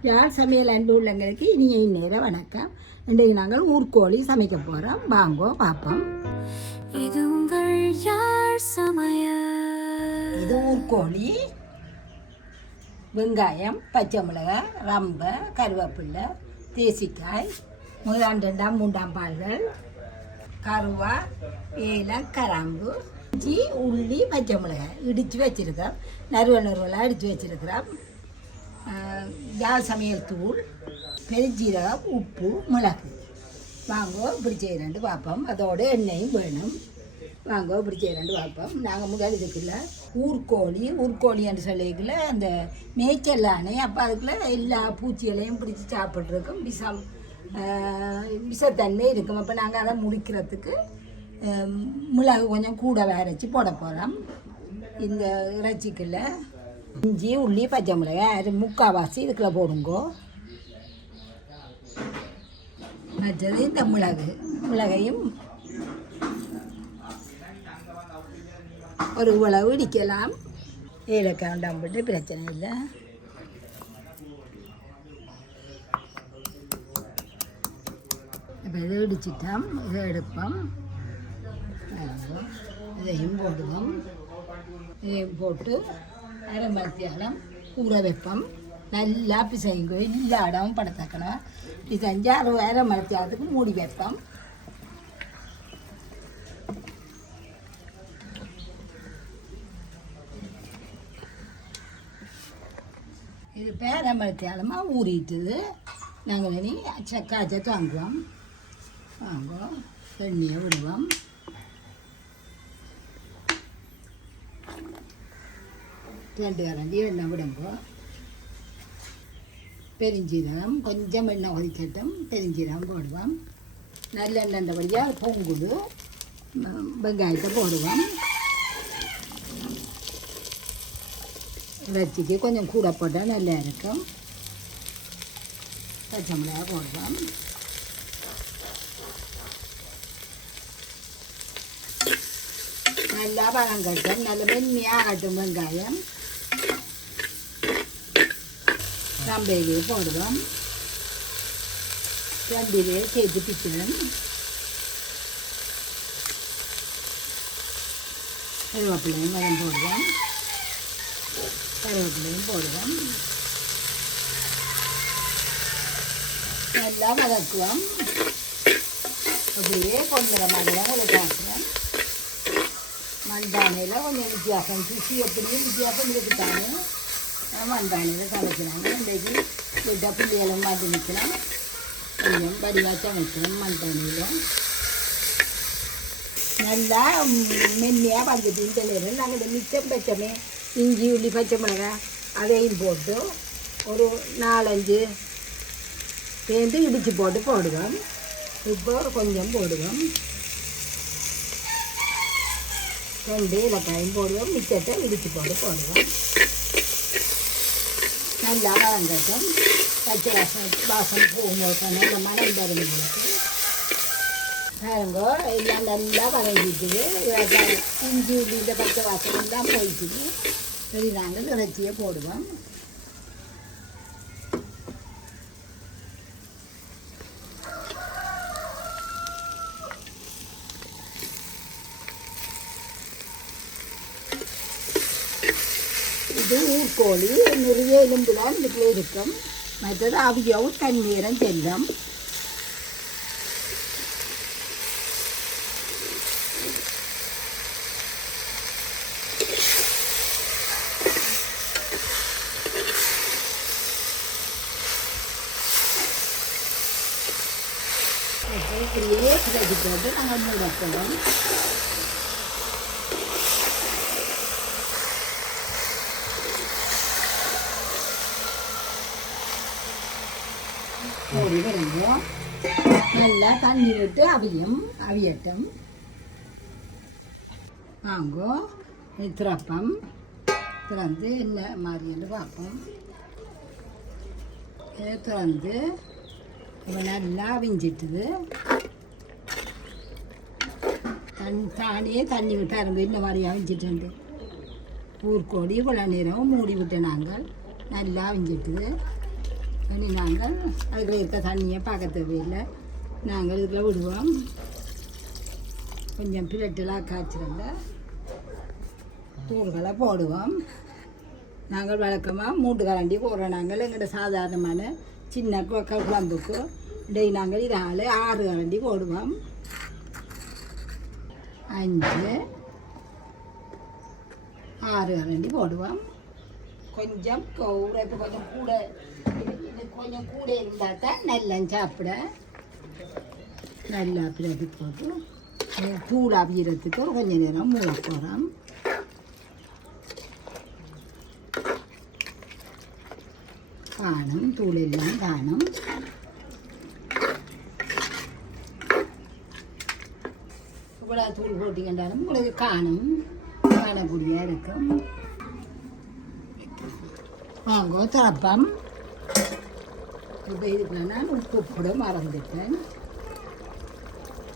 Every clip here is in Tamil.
யாழ் சமையல் அன்பு உள்ளங்களுக்கு இனிய இந்நேர வணக்கம் இன்றைக்கு நாங்கள் ஊர்கோழி சமைக்க போகிறோம் வாங்கோ பார்ப்போம் இது உங்கள் யாழ் சமையல் இது ஊர்கோழி வெங்காயம் பச்சை மிளகாய் ரம்பை கருவேப்பிலை தேசிக்காய் முதலாம் ரெண்டாம் மூன்றாம் பால்கள் கருவா ஏலம் கராம்பு இஞ்சி உள்ளி பச்சை மிளகாய் இடித்து வச்சிருக்கிறோம் நறுவல் நறுவலாக இடித்து வச்சிருக்கிறோம் ஆஹ், சமையல் தூள்? பெருஞ்சீரகம் உப்பு மிளகு. வாங்கோ இப்படி செய்கிறேன்ட்டு பார்ப்போம். அதோட எண்ணெயும் வேணும். வாங்கோ இப்படி ரெண்டு பார்ப்போம். நாங்கள் முதல் இதுக்குள்ள ஊர்கோழி ஊர்கோழி என்று சொல்லிக்கல அந்த மேய்ச்சல்லானே அப்போ அதுக்குள்ள எல்லா பூச்சிகளையும் பிடிச்சி சாப்பிட்ருக்கோம் விஷம் விஷத்தன்மை இருக்கும். அப்போ நாங்கள் அதை முடிக்கிறதுக்கு மிளகு கொஞ்சம் கூட வரைச்சி போட போகிறோம் இந்த இறைச்சிக்குள்ள. இஞ்சி உள்ளி பச்சை மிளகாய் அது முக்கால்வாசி இதுக்குள்ள போடுங்கோ. மற்றது இந்த மிளகு மிளகையும் ஒரு உழவு இடிக்கலாம். ஏலக்காய் உண்டாம்பிட்டு பிரச்சனை இல்லை. இப்போ இதை இடிச்சிட்டோம் இதை எடுப்போம். இதையும் போடுவோம். இதையும் போட்டு அரை மத்தியாலம் ஊற வைப்போம் நல்லா பிசைங்க எல்லா இடமும் படுத்தாக்கணும் பிசைஞ்சு அரை அரை மத்தியாலத்துக்கு மூடி வைப்போம் இது பேரம்பழத்தியாலமாக ஊறிட்டுது நாங்கள் இனி சக்காச்சத்து வாங்குவோம் வாங்குவோம் எண்ணெயை விடுவோம் ரெண்டு கரண்டி எண்ணெய் விடுங்கோ பெருஞ்சீரகம் கொஞ்சம் எண்ணெய் ஒதிக்கட்டும் பெருஞ்சீரகம் போடுவோம் நல்லெண்ணெய்படியாக பொங்குது ம், வெங்காயத்தை போடுவோம் இறைச்சிக்கு கொஞ்சம் கூட போட்டால் நல்லா இருக்கும் பச்சை மிளகாய் போடுவோம் நல்லா பழம் கட்டும் நல்ல மென்மையாக கட்டும் வெங்காயம் ரம்பையிலே போடுவோம் ரெண்டிலே சேர்த்து பிச்சுடன் கருவேப்பிலையும் மரம் போடுவோம் கருவேப்பிலையும் போடுவோம் நல்லா வதக்குவோம் அப்படியே கொஞ்சம் மண்டலம் ஒரு காசுவோம் மண்பானையில் கொஞ்சம் வித்தியாசம் ருசி எப்படியும் வித்தியாசம் இருக்குதானே மண்பானையில் சமைக்கிறாங்க இன்றைக்கு விட்டால் பிள்ளைகளும் மாட்டி நிற்கலாம் கொஞ்சம் வடிவாக சமைக்கணும் மண்பானையில் நல்லா மென்மையாக பஞ்சத்தையும் தெளிவு நாங்கள் இந்த மிச்சம் பச்சமே இஞ்சி உள்ளி பச்சை மிளகாய் அதையும் போட்டு ஒரு நாலஞ்சு சேர்ந்து இடித்து போட்டு போடுவோம். இப்போ கொஞ்சம் போடுவோம். ரெண்டு இலக்காயும் போடுவோம். மிச்சத்தை இடித்து போட்டு போடுவோம். நல்லா வதங்கட்டும் பச்சை வாசம் வாசம் போகும்போது நல்ல மனம் வரும்போது பாருங்கோ எல்லாம் நல்லா வதங்கிட்டுது இஞ்சி உள்ளி இந்த பச்சை வாசம் எல்லாம் போயிட்டுது சரி நாங்கள் இறைச்சியை போடுவோம் இது ஊர்கோழி நிறைய எலும்பு தான் இதுக்குள்ள இருக்கும். மற்றது அவியவும் தண்ணீரம் செல்லும். இப்படியே கிளறி நாங்கள் மூடப்படும். ஒரு மூடி நல்லா தண்ணி விட்டு அவியும் அவியட்டும். வாங்கோ திறப்பம். திறந்து என்ன மாதிரின்னு பார்ப்போம். திறந்து இப்போ நல்லா அவிஞ்சிட்டுது. தன் தானே தண்ணி விட்டாருங்க இந்த மாதிரி அவிஞ்சிட்டு ஊர்கோடி இவ்வளோ நேரம் மூடி விட்டு நாங்கள். நல்லா அவிஞ்சிட்டுது. பண்ணி நாங்கள் அதுக்குள்ள இருக்க தண்ணியை பார்க்க தேவையில்லை நாங்கள் இதில் விடுவோம். கொஞ்சம் பிரட்டெல்லாம் காய்ச்சிருந்த தூள்களை போடுவோம். நாங்கள் வழக்கமாக மூட்டு கரண்டி போடுறோம். நாங்கள் எங்கள்கிட்ட சாதாரணமான சின்ன கு- குழம்புக்கு டெய் நாங்கள் இதால் ஆறு கரண்டி போடுவோம். அஞ்சு ஆறு கரண்டி போடுவோம். கொஞ்சம் கூட இப்போ கொஞ்சம் கூட கொஞ்சம் கூட இருந்தால் தான் நல்லா சாப்பிட. நல்லா பிரதி போட்டு தூள் அவியறதுக்கு ஒரு கொஞ்சம் நேரம் மூட போகிறோம் காணும் தூள் எல்லாம் காணும். இவ்வளோ தூள் போட்டிங்கன்றாலும் உங்களுக்கு காணும். காணக்கூடியாக இருக்கும். வாங்கோ திறப்பம். இப்போ நான் உப்பு கூட மறந்துட்டேன்.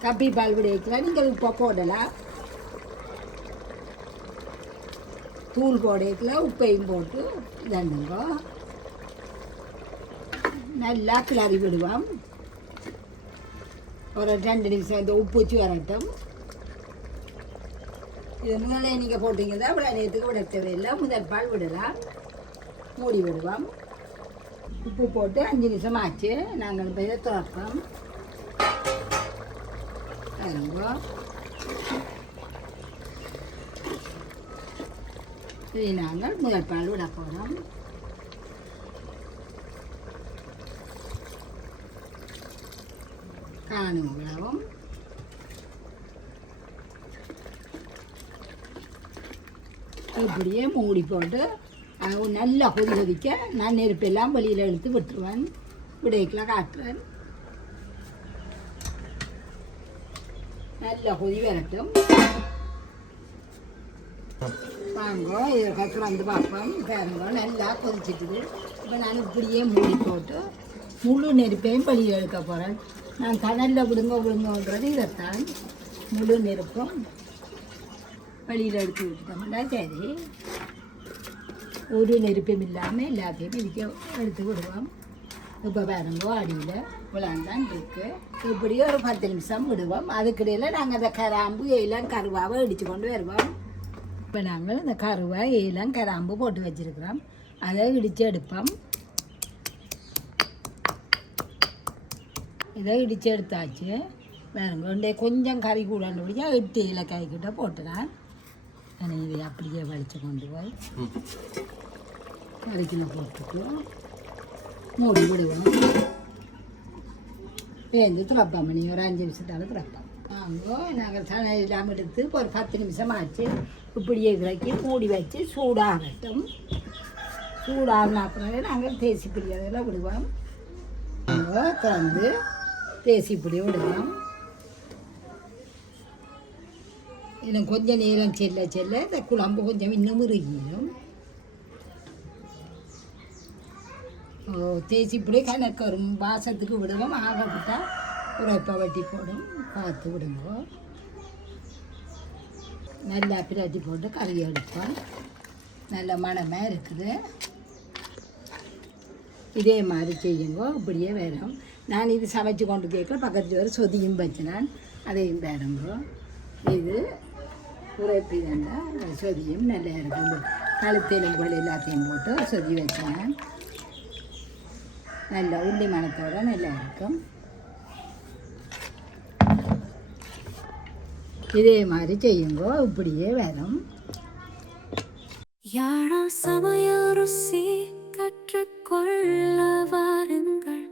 கப்பி பால் விடைக்கலாம் நீங்கள் உப்பை போடலாம். தூள் போடையில் உப்பையும் போட்டு தண்டுங்க நல்லா கிளறி விடுவோம். ஒரு ரெண்டு நிமிஷம் இந்த உப்பு வச்சு வரட்டும். இது முதலே நீங்கள் போட்டீங்கன்னா இவ்வளோ நேரத்துக்கு விட தேவையில்லை முதல் பால் விடலாம். மூடி விடுவோம். உப்பு போட்டு அஞ்சு நிமிஷம் ஆச்சு நாங்கள் இப்போ இதை திறப்போம் பாருங்க இதை நாங்கள் முதல் பால் விட போகிறோம் காணும் இவ்வளவும் இப்படியே மூடி போட்டு அது நல்லா கொதி கொதிக்க நான் நெருப்பெல்லாம் வெளியில் எடுத்து விட்டுருவேன். விடைக்கெலாம் காட்டுறேன். நல்லா கொதி வரட்டும். வாங்க இதுக்கு வந்து பார்ப்போம். பாருங்க நல்லா கொதிச்சிட்டுது. இப்போ நான் இப்படியே மூடி போட்டு முழு நெருப்பையும் வெளியில் எடுக்க போகிறேன் நான் கடலில் விடுங்க விடுங்கன்றது இதைத்தான். முழு நெருப்பும் வெளியில் எடுத்து விட்டுட்டோம்னா சரி. ஒரு நெருப்பும் இல்லாமல் எல்லாத்தையும் இதுக்கு எடுத்து விடுவோம் இப்போ பாருங்க அடியில் விளாண்டான் இருக்கு இப்படி ஒரு பத்து நிமிஷம் விடுவோம் அதுக்கிடையில் நாங்கள் அந்த கராம்பு எல்லாம் கருவாவை இடித்து கொண்டு வருவோம் இப்போ நாங்கள் இந்த கருவா எல்லாம் கராம்பு போட்டு வச்சுருக்கிறோம் அதை இடித்து எடுப்போம் இதை இடித்து எடுத்தாச்சு வேறுங்க கொஞ்சம் கறி கூடாண்டு பிடிச்சா எட்டு இலக்காய்கிட்ட போட்டுறான் ஆனால் இதை அப்படியே வலிச்சு கொண்டு போய் கறிக்கில் போட்டுக்கலாம் மூடி விடுவோம் பேஞ்சு திறப்போம் மணி. ஒரு அஞ்சு நிமிஷத்தால் திறப்போம் வாங்கோ நாங்கள் சமையல் இல்லாமல் எடுத்து ஒரு பத்து நிமிஷம் ஆச்சு. இப்படியே கிடக்கி மூடி வச்சு சூடாகட்டும். சூடாகின அப்புறம் நாங்கள் தேசி பிடி அதெல்லாம் விடுவோம். திறந்து தேசி பிடி விடுவோம். இன்னும் கொஞ்சம் நேரம் செல்ல செல்ல இந்த குழம்பு கொஞ்சம் இன்னும் முருகிடும் ஓ தேசி இப்படி கணக்கு வரும். வாசத்துக்கு விடுவோம் விட்டால் ஒரு வட்டி போடும். பார்த்து விடுங்க. நல்லா பிரட்டி போட்டு கறி எடுப்போம். நல்ல மணமாக இருக்குது. இதே மாதிரி செய்யுங்க. இப்படியே வேணும். நான் இது சமைச்சு கொண்டு கேட்க பக்கத்தில் ஒரு சொதியும் வச்சினான் அதையும் வேணுங்க. இது உரைப்பி தந்தால் சொதியும் நல்லா இருக்கும். இருக்குது கழுத்தெலும்புகள் எல்லாத்தையும் போட்டு சொதி வச்சேன். நல்லா உள்ளி மனத்தோடு நல்லா இருக்கும். இதே மாதிரி செய்யுங்கோ இப்படியே வரும் யாழா சமய ருசி கற்றுக்கொள்ள வாருங்கள்.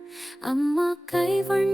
அம்மா கைவண்ணில்